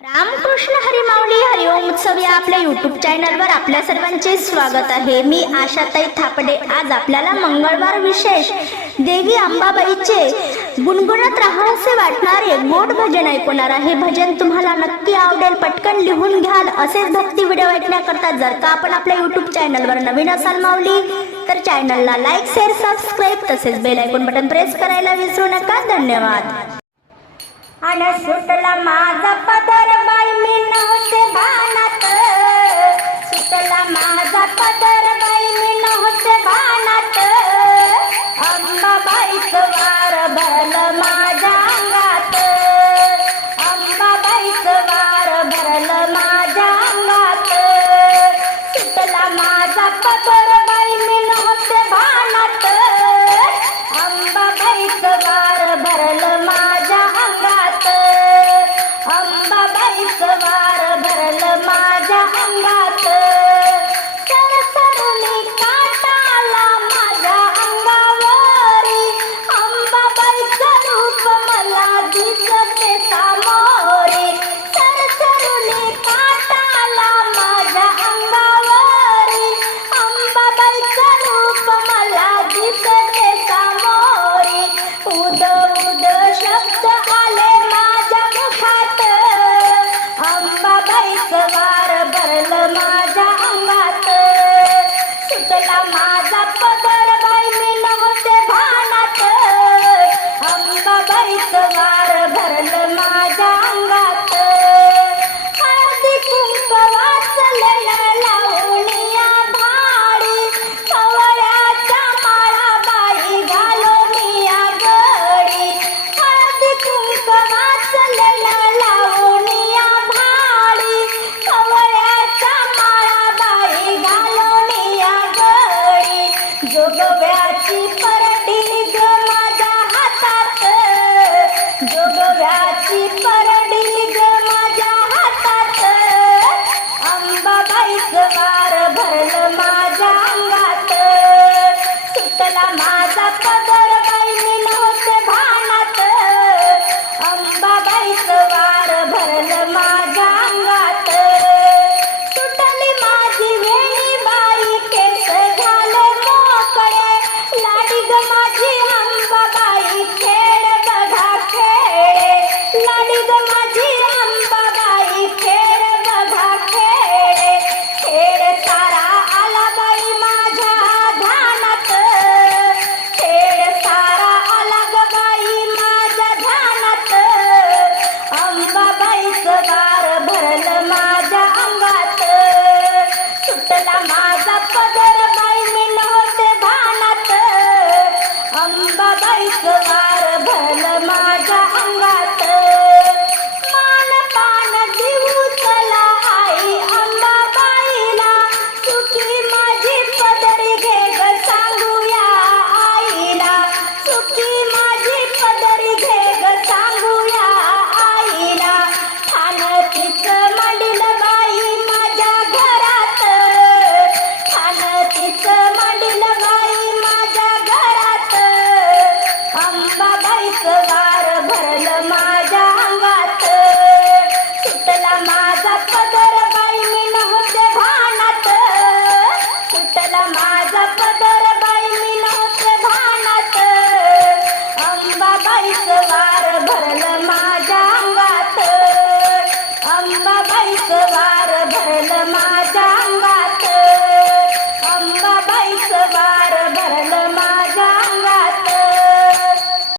रामकृष्ण हरी माऊली हरिओम उत्सव या आपल्या युट्यूब चॅनलवर आपल्या सर्वांचे स्वागत आहे. मी आशाताई थापडे. आज आपल्याला मंगळवार विशेष देवी अंबाबाईचे गुणगुणत राहावसे वाटणारे गोड भजन ऐकवणार आहे. भजन तुम्हाला नक्की आवडेल पटकन लिहून घ्याल. असेच भक्ती व्हिडिओ ऐकण्याकरता जर का आपण आपल्या युट्यूब चॅनलवर नवीन असाल माऊली तर चॅनलला लाईक शेअर सबस्क्राईब तसेच बेल ऐकून बटन प्रेस करायला विसरू नका. धन्यवाद. अन सुटला माझा पदर बाई मी नव्हते भानात. सुटला माझा पदर बाई मी नव्हते भानात. अंबाबाईचं वार भरलं माझ्या अंगात. अंबाबाईचं वार भरलं माझ्या अंगात. सुटला माझा पदर बाई मी नव्हते भानात. अंबाबाईचं वार भरलं माझा पदर माझा पद अंबाबाईच वार भल माझ्या अंगात. मान पान देऊ चला आई अंबाबाईला. सुखी माझी पदरी घे ग सांगूया आईला. सुखी अंबाबाईचं वार भरलं माझ्या अंगात. अंबाबाईचं वार भरलं माझ्या